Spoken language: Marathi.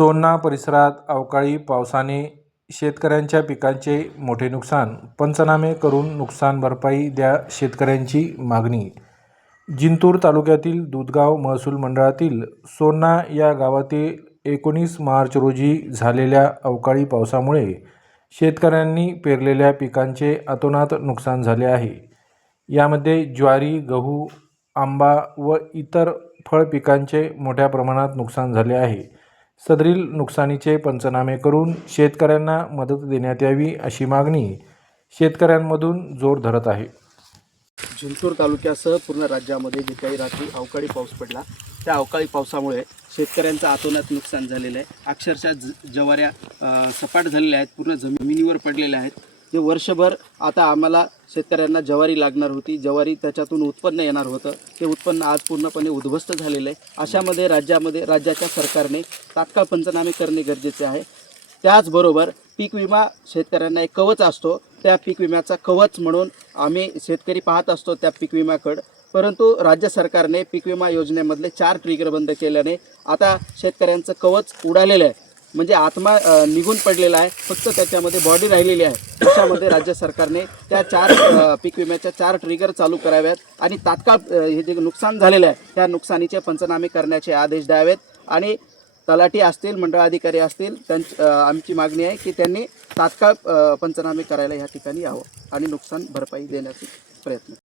सोन्ना परिसरात अवकाळी पावसाने शेतकऱ्यांच्या पिकांचे मोठे नुकसान. पंचनामे करून नुकसान भरपाई द्या, शेतकऱ्यांची मागणी. जिंतूर तालुक्यातील दूधगाव महसूल मंडळातील सोन्ना या गावातील 19 मार्च रोजी झालेल्या अवकाळी पावसामुळे शेतकऱ्यांनी पेरलेल्या पिकांचे अतोनात नुकसान झाले आहे. यामध्ये ज्वारी, गहू, आंबा व इतर फळ पिकांचे मोठ्या प्रमाणात नुकसान झाले आहे. सदरील नुकसानीचे पंचनामे करून शेतकऱ्यांना मदत देण्यात यावी अशी मागणी शेतकऱ्यांमधून जोर धरत आहे. जिंतूर तालुक्यासह पूर्ण राज्यामध्ये जे काही रात्री अवकाळी पाऊस पडला, त्या अवकाळी पावसामुळे शेतकऱ्यांचं अतोनात नुकसान झालेलं आहे. अक्षरशः ज्वाऱ्या सपाट झालेल्या आहेत, पूर्ण जमिनीवर पडलेल्या आहेत. जे वर्षभर आता आम्हाला शेतकऱ्यांना ज्वारी लागणार होती, ज्वारी त्याच्यातून उत्पन्न येणार होतं, ते उत्पन्न आज पूर्णपणे उद्ध्वस्त झालेलं आहे. अशामध्ये राज्याच्या सरकारने तात्काळ पंचनामे करणे गरजेचे आहे. त्याचबरोबर पीक विमा शेतकऱ्यांना एक कवच असतो, त्या पीक विम्याचा कवच म्हणून आम्ही शेतकरी पाहत असतो त्या पीक विम्याकडं. परंतु राज्य सरकारने पीक विमा योजनेमधले 4 ट्रिगर बंद केल्याने आता शेतकऱ्यांचं कवच उडालेलं आहे, म्हणजे आत्मा निघून पडलेला आहे, फक्त त्याच्यामध्ये बॉडी राहिलेली आहे. अशामध्ये राज्य सरकारने त्या 4 पीक विम्याच्या 4 ट्रिगर चालू कराव्यात आणि तात्काळ हे जे नुकसान झालेलं आहे त्या नुकसानीचे पंचनामे करण्याचे आदेश द्यावेत. आणि तलाठी असतील, मंडळाधिकारी असतील, आमची मागणी आहे की त्यांनी तात्काळ पंचनामे करायला ह्या ठिकाणी यावं आणि नुकसान भरपाई देण्याचा प्रयत्न